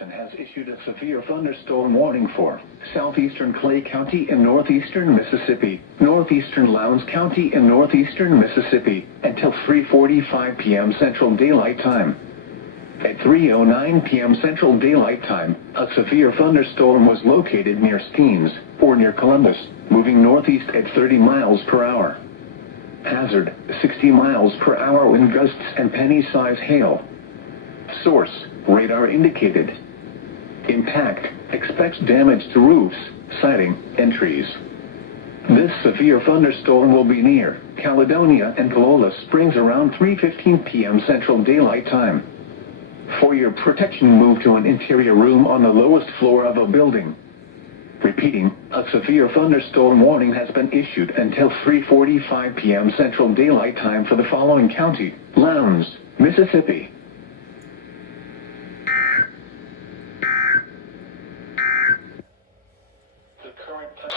Jackson has issued a severe thunderstorm warning for southeastern Clay County in northeastern Mississippi, northeastern Lowndes County in northeastern Mississippi, until 3:45 p.m. Central Daylight Time. At 3:09 p.m. Central Daylight Time, a severe thunderstorm was located near Steens, or near Columbus, moving northeast at 30 miles per hour. Hazard, 60 miles per hour wind gusts and penny-size hail. Source, radar indicated. Impact, expects damage to roofs, siding, and trees. This severe thunderstorm will be near Caledonia and Calola Springs around 3:15 p.m. Central Daylight Time. For your protection, move to an interior room on the lowest floor of a building. Repeating, a severe thunderstorm warning has been issued until 3:45 p.m. Central Daylight Time for the following county: Lowndes, Mississippi. The current time.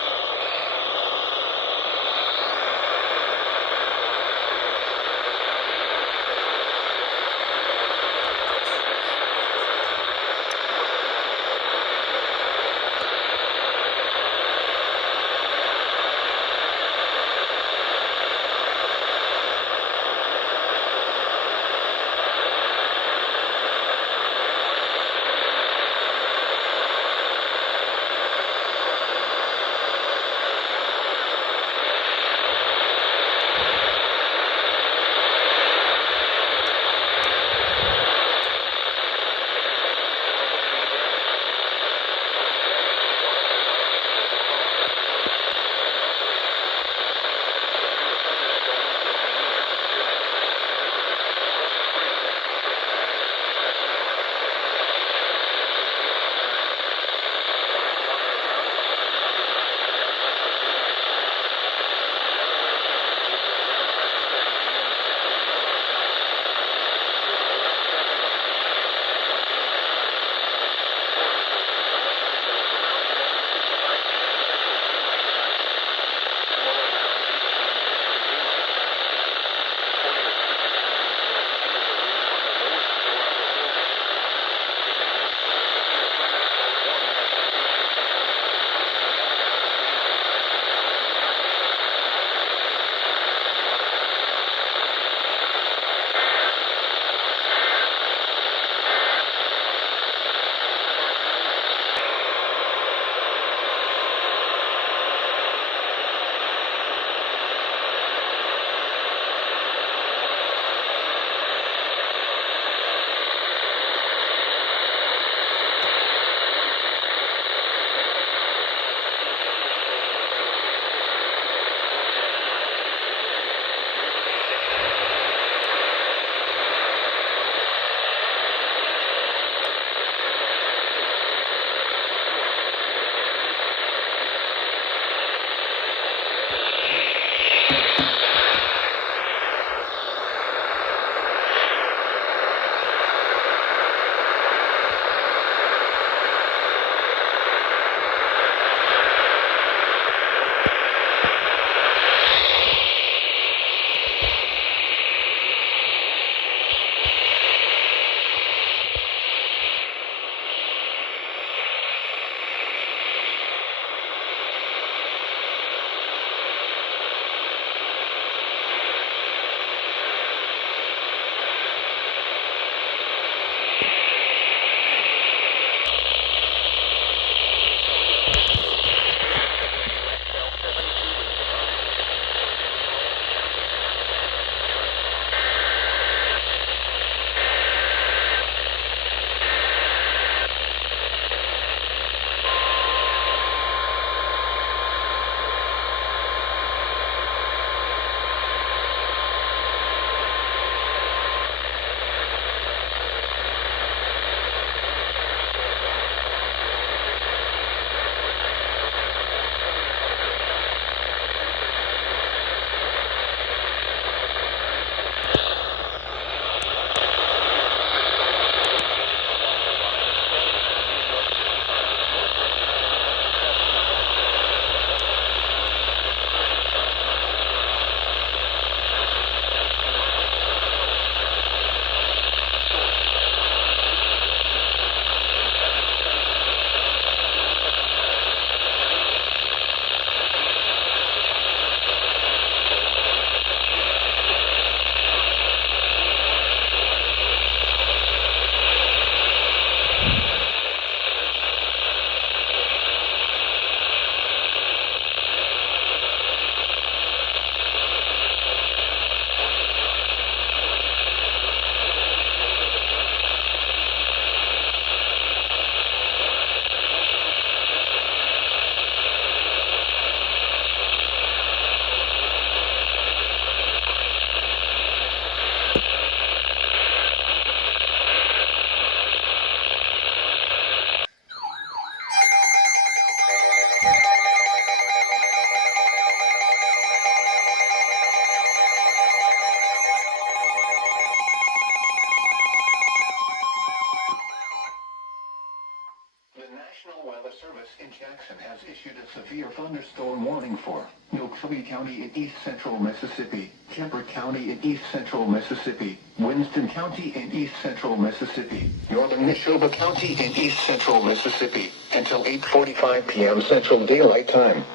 issued a severe thunderstorm warning for Noxubee County in east central Mississippi, Kemper County in east central Mississippi, Winston County in east central Mississippi, northern Neshoba County in east central Mississippi, until 8:45 p.m. Central Daylight Time.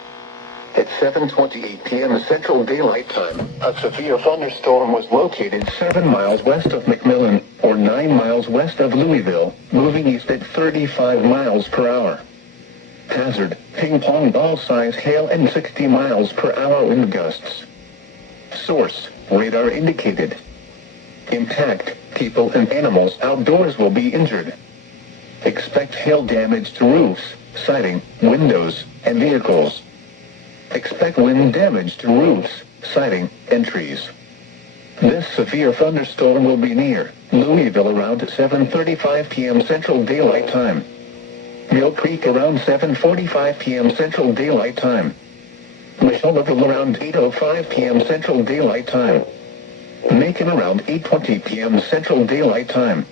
At 7:28 p.m. Central Daylight Time, a severe thunderstorm was located 7 miles west of McMillan, or 9 miles west of Louisville, moving east at 35 miles per hour. Hazard, ping pong ball size hail and 60 miles per hour wind gusts. Source, radar indicated. Impact, people and animals outdoors will be injured. Expect hail damage to roofs, siding, windows, and vehicles. Expect wind damage to roofs, siding, and trees. This severe thunderstorm will be near Louisville around 7:35 p.m. Central Daylight Time. Mill Creek around 7:45 p.m. Central Daylight Time. Michelleaville around 8:05 p.m. Central Daylight Time. Macon around 8:20 p.m. Central Daylight Time.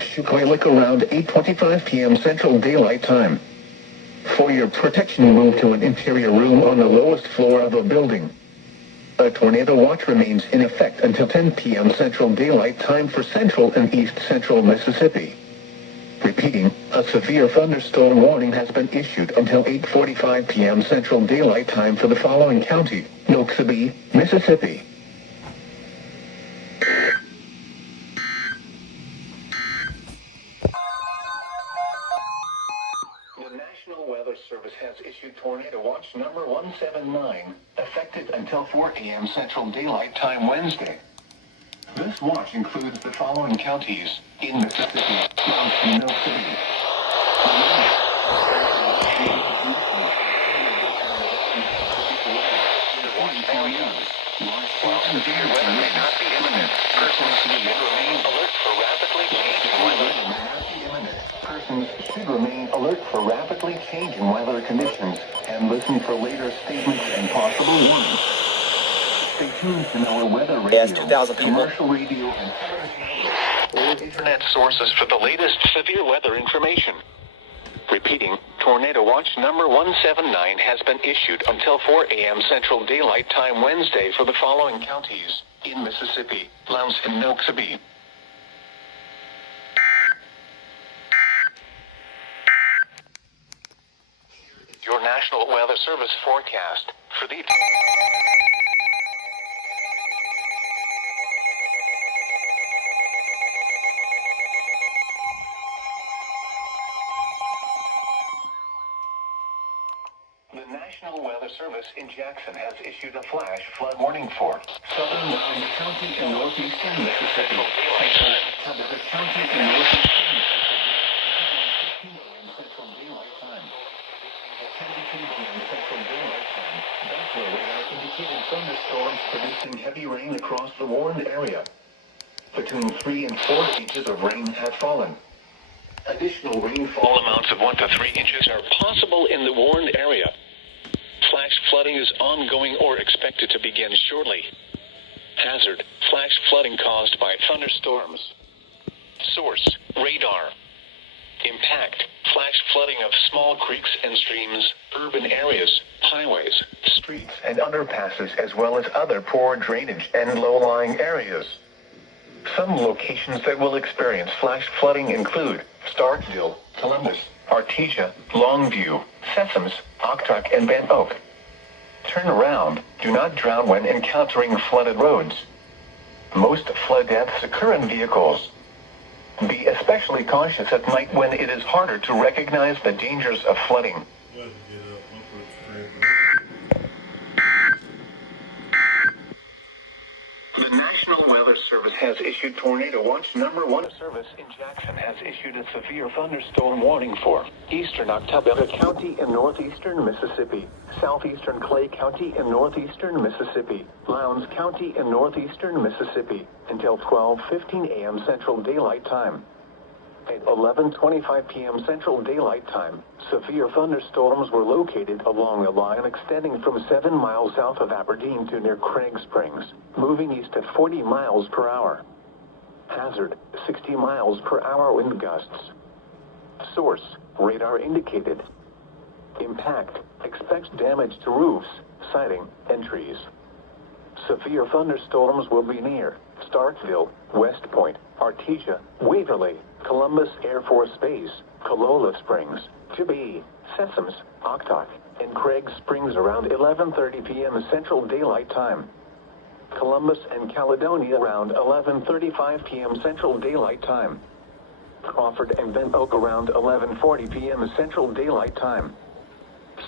Shuqualak around 8:25 p.m. Central Daylight Time. For your protection, move to an interior room on the lowest floor of a building. A tornado watch remains in effect until 10 p.m. Central Daylight Time for central and east central Mississippi. Repeating, a severe thunderstorm warning has been issued until 8:45 p.m. Central Daylight Time for the following county: Noxubee, Mississippi. The National Weather Service has issued Tornado Watch number 179, effective until 4 a.m. Central Daylight Time Wednesday. This watch includes the following counties in Mississippi: Noxubee. Severe weather may not be imminent. Persons should remain alert for rapidly changing weather. Persons should remain alert for rapidly changing weather conditions and listen for later statements and possible warnings. Stay tuned to our weather radio, EAS 2000 people, commercial radio, and or internet sources for the latest severe weather information. Repeating, Tornado Watch number 179 has been issued until 4 a.m. Central Daylight Time Wednesday for the following counties in Mississippi: Lowndes and Noxubee. Your National Weather Service forecast for the National Weather Service in Jackson has issued a flash flood warning for southern Lowndes County and northeastern Mississippi. Tabitha County and northeastern Mississippi. Central Daylight Time. At 10:15 p.m. Central Daylight Time, Buffalo radar indicated thunderstorms producing heavy rain across the warned area. Between 3 and 4 inches of rain have fallen. Additional rainfall amounts of 1 to 3 inches are possible in the warned area. Flash flooding is ongoing or expected to begin shortly. Hazard, flash flooding caused by thunderstorms. Source, radar. Impact, flash flooding of small creeks and streams, urban areas, highways, streets, and underpasses, as well as other poor drainage and low-lying areas. Some locations that will experience flash flooding include Starkville, Columbus, Artesia, Longview, Sessoms, Oktok, and Van Oak. Turn around. Do not drown when encountering flooded roads. Most flood deaths occur in vehicles. Be especially cautious at night when it is harder to recognize the dangers of flooding. The National Weather Service has issued Tornado Watch number 1. Service in Jackson has issued a severe thunderstorm warning for eastern Octavia County in northeastern Mississippi, southeastern Clay County in northeastern Mississippi, Lowndes County in northeastern Mississippi, until 12:15 a.m. Central Daylight Time. At 11:25 p.m. Central Daylight Time, severe thunderstorms were located along a line extending from 7 miles south of Aberdeen to near Craig Springs, moving east at 40 miles per hour. Hazard, 60 miles per hour wind gusts. Source, radar indicated. Impact, Expect damage to roofs, siding, and trees. Severe thunderstorms will be near Starkville, West Point, Artesia, Waverly, Columbus Air Force Base, Colola Springs, Tibby, Sessoms, Oktok, and Craig Springs around 11:30 p.m. Central Daylight Time. Columbus and Caledonia around 11:35 p.m. Central Daylight Time. Crawford and Bent Oak around 11:40 p.m. Central Daylight Time.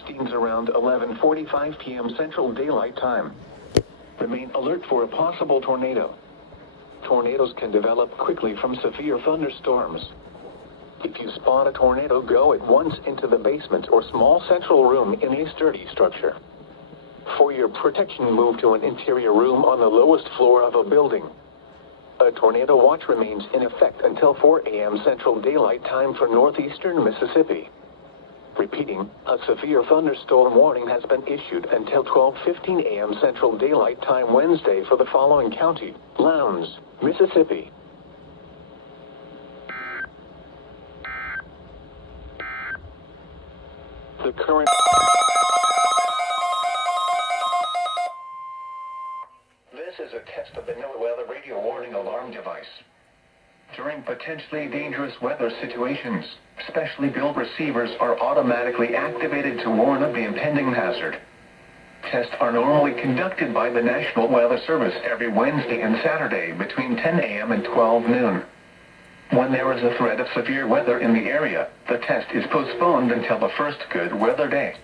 Steens around 11:45 p.m. Central Daylight Time. Remain alert for a possible tornado. Tornadoes can develop quickly from severe thunderstorms. If you spot a tornado, go at once into the basement or small central room in a sturdy structure. For your protection, move to an interior room on the lowest floor of a building. A tornado watch remains in effect until 4 a.m. Central Daylight Time for northeastern Mississippi. Repeating, a severe thunderstorm warning has been issued until 12:15 a.m. Central Daylight Time Wednesday for the following county: Lowndes, Mississippi. The current... This is a test of the NOAA radio warning alarm device. During potentially dangerous weather situations, specially built receivers are automatically activated to warn of the impending hazard. Tests are normally conducted by the National Weather Service every Wednesday and Saturday between 10 a.m. and 12 noon. When there is a threat of severe weather in the area, the test is postponed until the first good weather day.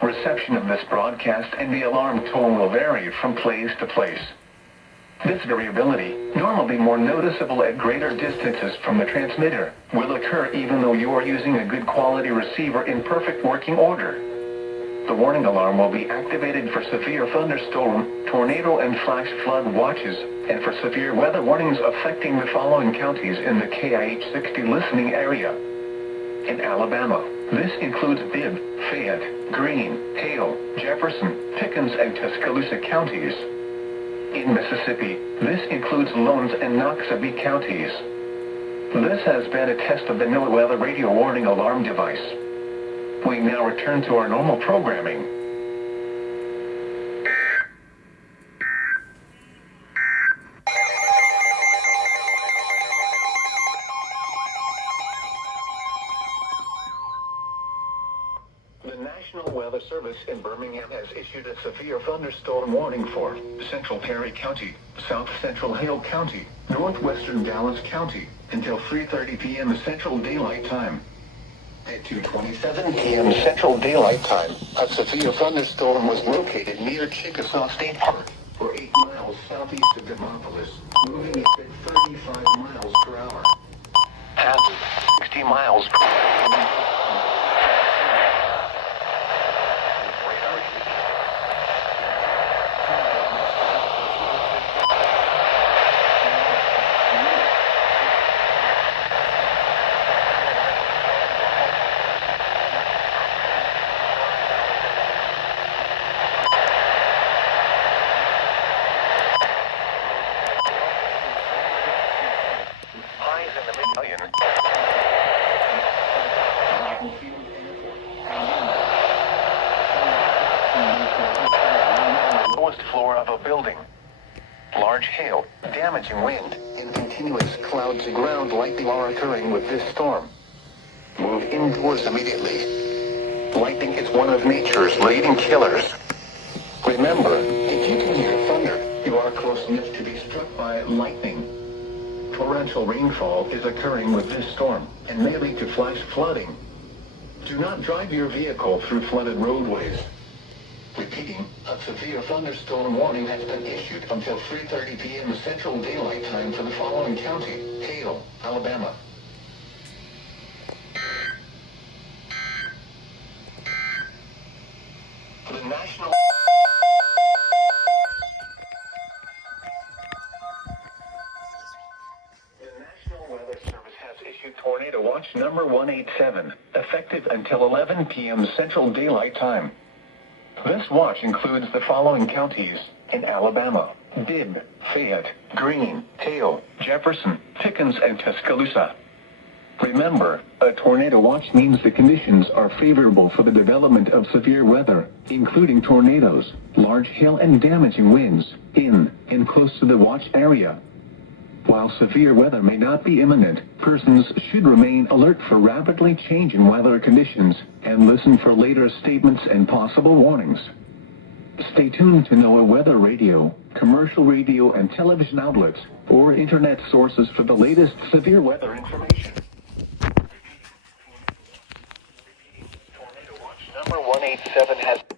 Reception of this broadcast and the alarm tone will vary from place to place. This variability, normally more noticeable at greater distances from the transmitter, will occur even though you are using a good quality receiver in perfect working order. The warning alarm will be activated for severe thunderstorm, tornado and flash flood watches, and for severe weather warnings affecting the following counties in the KIH 60 listening area. In Alabama, this includes Bibb, Fayette, Greene, Hale, Jefferson, Pickens, and Tuscaloosa counties. In Mississippi, this includes Lowndes and Noxubee counties. This has been a test of the NOAA radio warning alarm device. We now return to our normal programming. The National Weather Service in Birmingham has issued a severe thunderstorm warning for Central Perry County, South Central Hale County, Northwestern Dallas County, until 3:30 p.m. Central Daylight Time. At 2:27 p.m. Central Daylight Time, a severe thunderstorm was located near Chickasaw State Park, or 8 miles southeast of Demopolis, moving at 35 miles per hour. At 60 miles per hour. Lowest floor of a building. Large hail, damaging wind, and continuous cloud to ground lightning are occurring with this storm. Move indoors immediately. Lightning is one of nature's leading killers. Remember, if you can hear thunder, you are close enough to be struck by lightning. Torrential rainfall is occurring with this storm and may lead to flash flooding. Do not drive your vehicle through flooded roadways. Repeating, a severe thunderstorm warning has been issued until 3:30 p.m. Central Daylight Time for the following county: Hale, Alabama. The National Weather Service has issued Tornado Watch number 187, effective until 11 p.m. Central Daylight Time. This watch includes the following counties in Alabama: Bibb, Fayette, Greene, Hale, Jefferson, Pickens, and Tuscaloosa. Remember, a tornado watch means the conditions are favorable for the development of severe weather, including tornadoes, large hail and damaging winds, in and close to the watch area. While severe weather may not be imminent, persons should remain alert for rapidly changing weather conditions and listen for later statements and possible warnings. Stay tuned to NOAA weather radio, commercial radio and television outlets, or internet sources for the latest severe weather information. Tornado watch number 187 has been.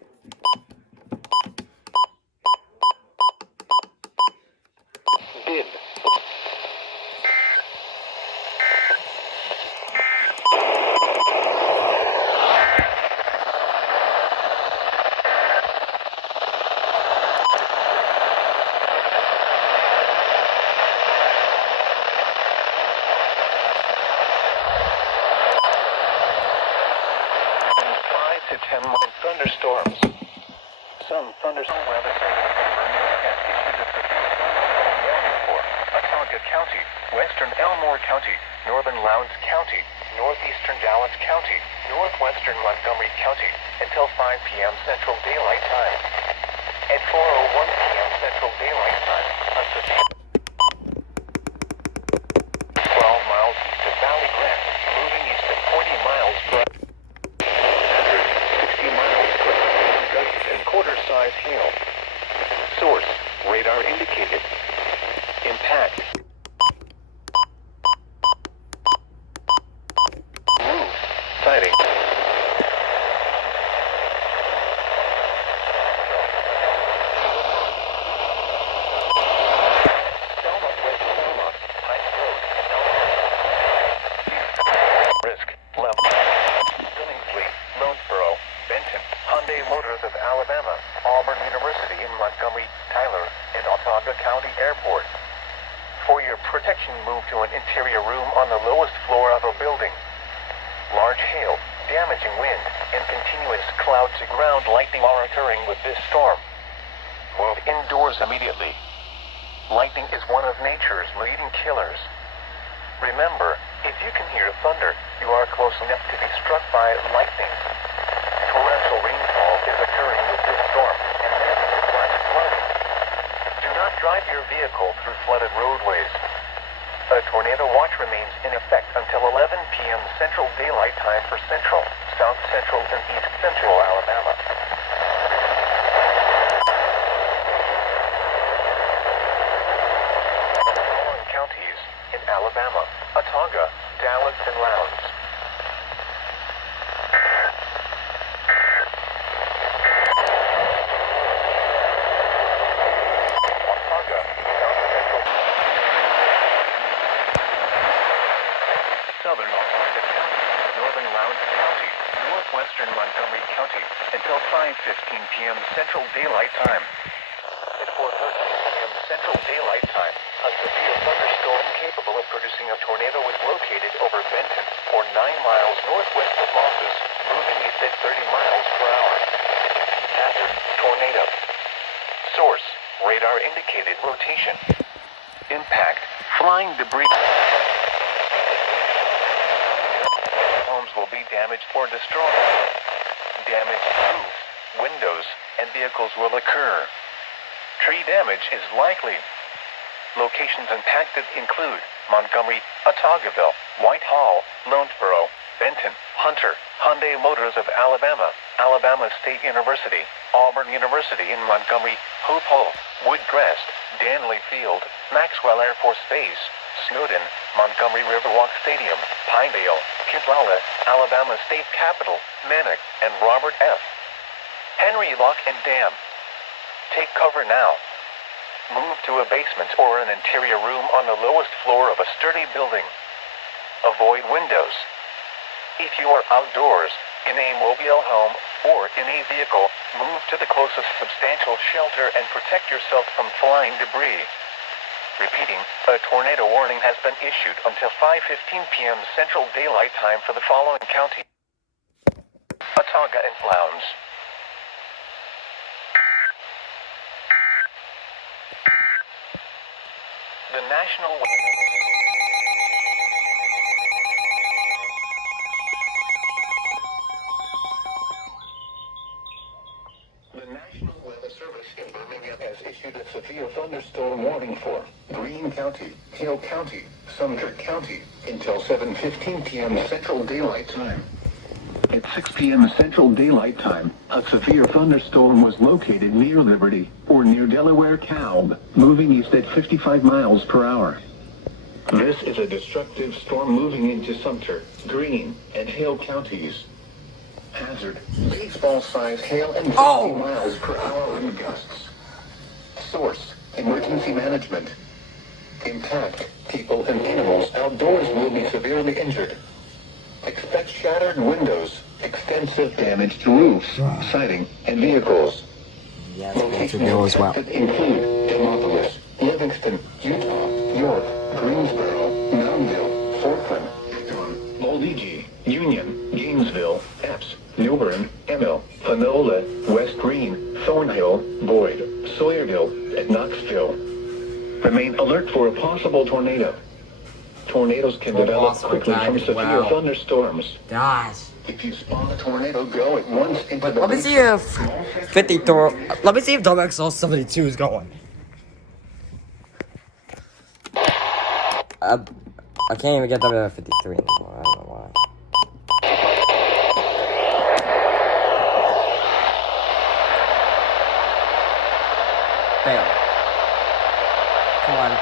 Thunderstorms. Some thunderstorm weather centers has issued a severe thunderstorm warning for Autauga County, western Elmore County, northern Lowndes County, northeastern Dallas County, northwestern Montgomery County, until 5 p.m. Central Daylight Time. At 4:01 p.m. Central Daylight Time, a severe 12 miles to Valley Grant, moving east at 40 miles per hour. Quarter-size hail. Source, radar indicated. Impact. Roof, siding. Selma, West Selma, Pike Road, risk, level. Billingsley, Lonesboro, Benton, Hyundai Motors of Alabama, Auburn University in Montgomery, Tyler, and Autauga County Airport. For your protection, move to an interior room on the lowest floor of a building. Large hail, damaging wind, and continuous cloud-to-ground lightning are occurring with this storm. Move indoors immediately. Lightning is one of nature's leading killers. Remember, if you can hear thunder, you are close enough to be struck by lightning. Torrential rainfall is occurring with this storm, and there is flash flooding. Do not drive your vehicle through flooded roadways. A tornado watch remains in effect until 11 p.m. Central Daylight Time for Central, South Central, and East Central Alabama. The following counties in Alabama: Autauga, Dallas, and Lowndes. Southern Autauga County, northern Lowndes County, northwestern Montgomery County, until 5:15 p.m. Central Daylight Time. At 4:13 p.m. Central Daylight Time, a severe thunderstorm capable of producing a tornado was located over Benton, or 9 miles northwest of Moses, moving east at 30 miles per hour. Hazard, tornado. Source, radar indicated rotation. Impact, flying debris. Homes will be damaged or destroyed. Damaged roofs, windows, and vehicles will occur. Tree damage is likely. Locations impacted include Montgomery, Autaugaville, Whitehall, Lonesboro, Benton, Hunter, Hyundai Motors of Alabama, Alabama State University, Auburn University in Montgomery, Hope Hull, Woodcrest, Danley Field, Maxwell Air Force Base, Snowden, Montgomery Riverwalk Stadium, Pinedale, Kitlala, Alabama State Capitol, Manic, and Robert F. Henry Lock and Dam. Take cover now. Move to a basement or an interior room on the lowest floor of a sturdy building. Avoid windows. If you are outdoors, in a mobile home, or in a vehicle, move to the closest substantial shelter and protect yourself from flying debris. Repeating, a tornado warning has been issued until 5:15 p.m. Central Daylight Time for the following county: Autauga and Lowndes. The National Service in Birmingham has issued a severe thunderstorm warning for Greene County, Hale County, Sumter County until 7:15 p.m. Central Daylight Time. At 6 p.m. Central Daylight Time, a severe thunderstorm was located near Liberty, or near Delaware Calb, moving east at 55 miles per hour. This is a destructive storm moving into Sumter, Greene, and Hale counties. Hazard: baseball-sized hail and 50 miles per hour wind gusts. Source: emergency management. Impact: people and animals outdoors will be severely injured. Expect shattered windows, extensive damage to roofs, siding, and vehicles. Yeah, Locations as well. include Demopolis, Livingston, Utah, York, Greensboro, Moundville, Forkland, Akron, Moldigi, Union, Gainesville, Epps, Newbern, Emil, Panola, West Green, Thornhill, Boyd, Sawyerville, and Knoxville. Remain alert for a possible tornado. Tornadoes can develop quickly from severe thunderstorms. Gosh. If you spawn a tornado, go at once into the... Let me see if 53. Let me see if WXL 72 is going. I can't even get WXL 53 anymore. I don't know why. Bam. Come on.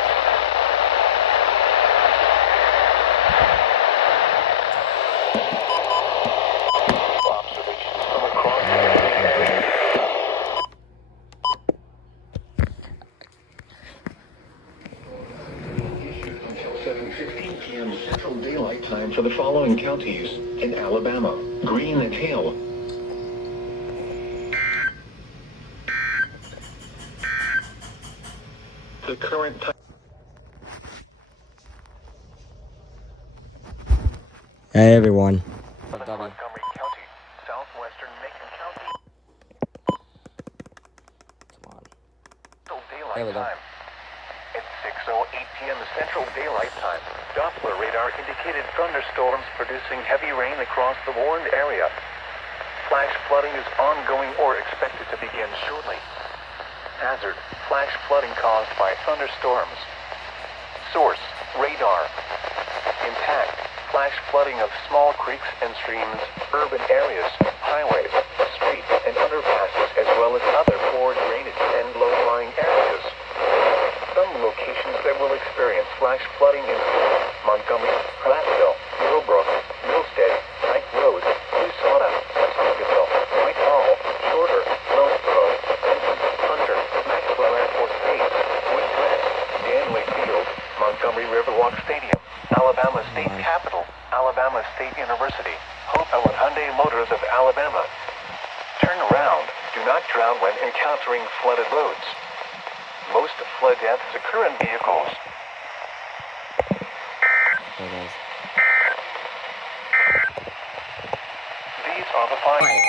Central Daylight Time for the following counties in Alabama: Greene and Hale. The current time. Hey everyone. Montgomery County, southwestern Macon County. Come on. Central There Daylight we go. Time. At 6:08 p.m. Central Daylight Time, Doppler radar indicated thunderstorms producing heavy rain across the warned area. Flash flooding is ongoing or expected to begin shortly. Hazard: flash flooding caused by thunderstorms. Source: radar. Impact: flash flooding of small creeks and streams, urban areas, highways, streets, and underpasses, as well as other poor drainage and low-lying areas. Some locations that will experience flash flooding include Montgomery, Platteville, Millbrook, Millstead, Pike Road, Lusata, Pawtucketville, Whitehall, Shorter, Lowborough, Benton, Hunter, Maxwell Air Force Base, Woodcrest, Danway Field, Montgomery Riverwalk Stadium, Alabama State Capitol, Alabama State University, Hope and Hyundai Motors of Alabama. Turn around. Do not drown when encountering flooded roads. Most flood deaths occur in vehicles. There it is. These are the findings.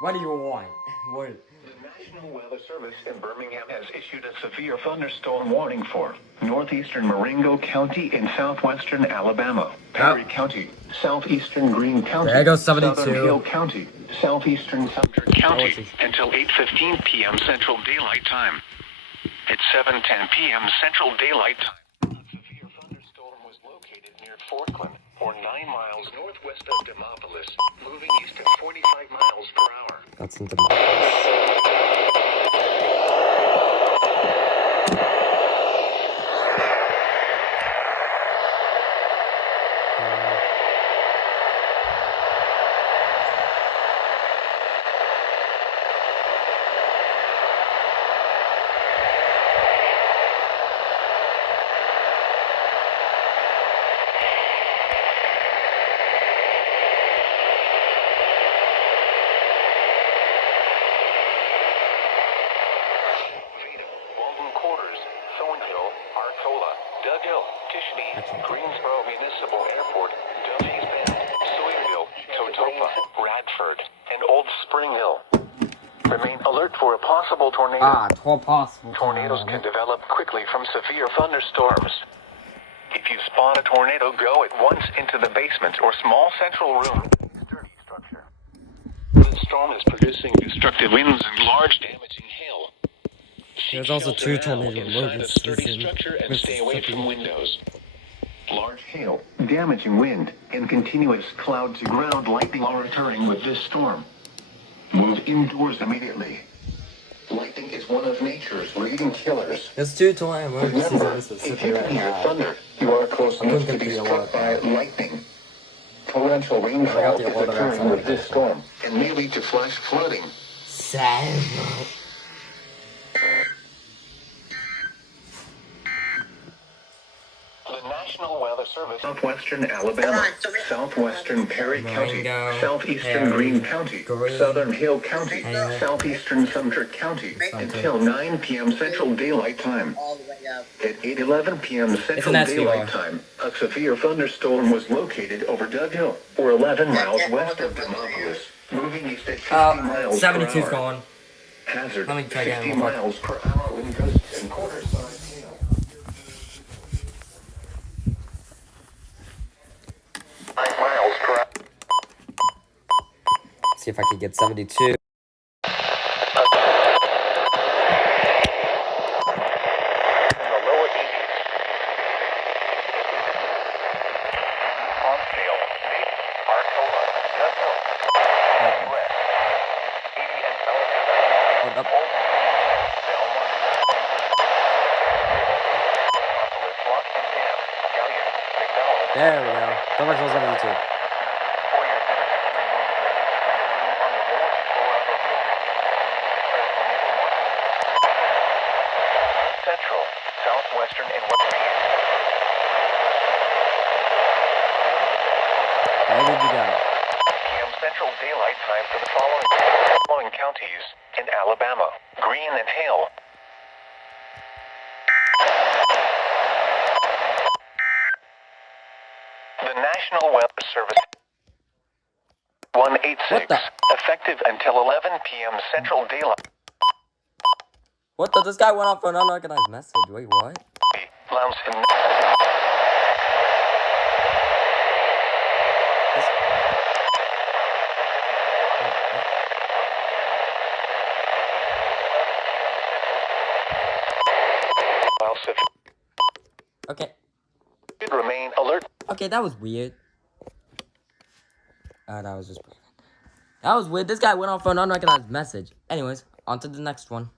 What do you want? What? The National Weather Service in Birmingham has issued a severe thunderstorm warning for northeastern Marengo County in southwestern Alabama, Perry County, southeastern Greene County, There goes 72. southern Hill County, southeastern Sumter County, until 8:15 p.m. Central Daylight Time. At 7:10 p.m. Central Daylight Time, a severe thunderstorm was located near Forkland, or 9 miles northwest of Demopolis, moving east at 45 miles per hour. That's in Demopolis. Greensboro Municipal Airport, Duffy's Bend, Sawyerville, Totopa, Radford, and Old Spring Hill. Remain alert for a possible tornado. Possible. Tornadoes can develop quickly from severe thunderstorms. If you spot a tornado, go at once into the basement or small central room. The storm is producing destructive winds and large damaging hail. There's also two tornadoes inside a sturdy structure and stay away from windows. Large hail, damaging wind, and continuous cloud-to-ground lightning are occurring with this storm. Move indoors immediately. Lightning is one of nature's leading killers. There's two tornado emergencies in Remember, if Mississippi you right can hear now. thunder, you are close enough to be struck by lightning. Torrential rainfall is occurring with this storm and may lead to flash flooding. Sad. The National Weather Service, Southwestern Alabama, Southwestern Perry County, Southeastern Greene County, Southern Hill County, Southeastern Sumter County, until 9 p.m. Central Daylight Time. At 8:11 p.m. Central Daylight Time, a severe thunderstorm was located over Dug Hill, or 11 miles west of Demopolis, moving east at 50 miles per 72's hour. gone. Hazard, Let me try again. 50 miles per hour wind gusts and quarter-size hail. Miles per hour. See if I can get 72. Up. There we go. Double XL 72. Central, southwestern, and western. Where did you go? PM Central Daylight Time for the following counties in Alabama: Greene and Hale. The National Weather Service 186, What the? effective until 11 p.m. Central Daylight. What the? This guy went off for an unorganized message. Wait, what? Lounge in Okay. Remain alert. Okay, that was weird. That was just... That was weird. This guy went off for an unrecognized message. Anyways, on to the next one.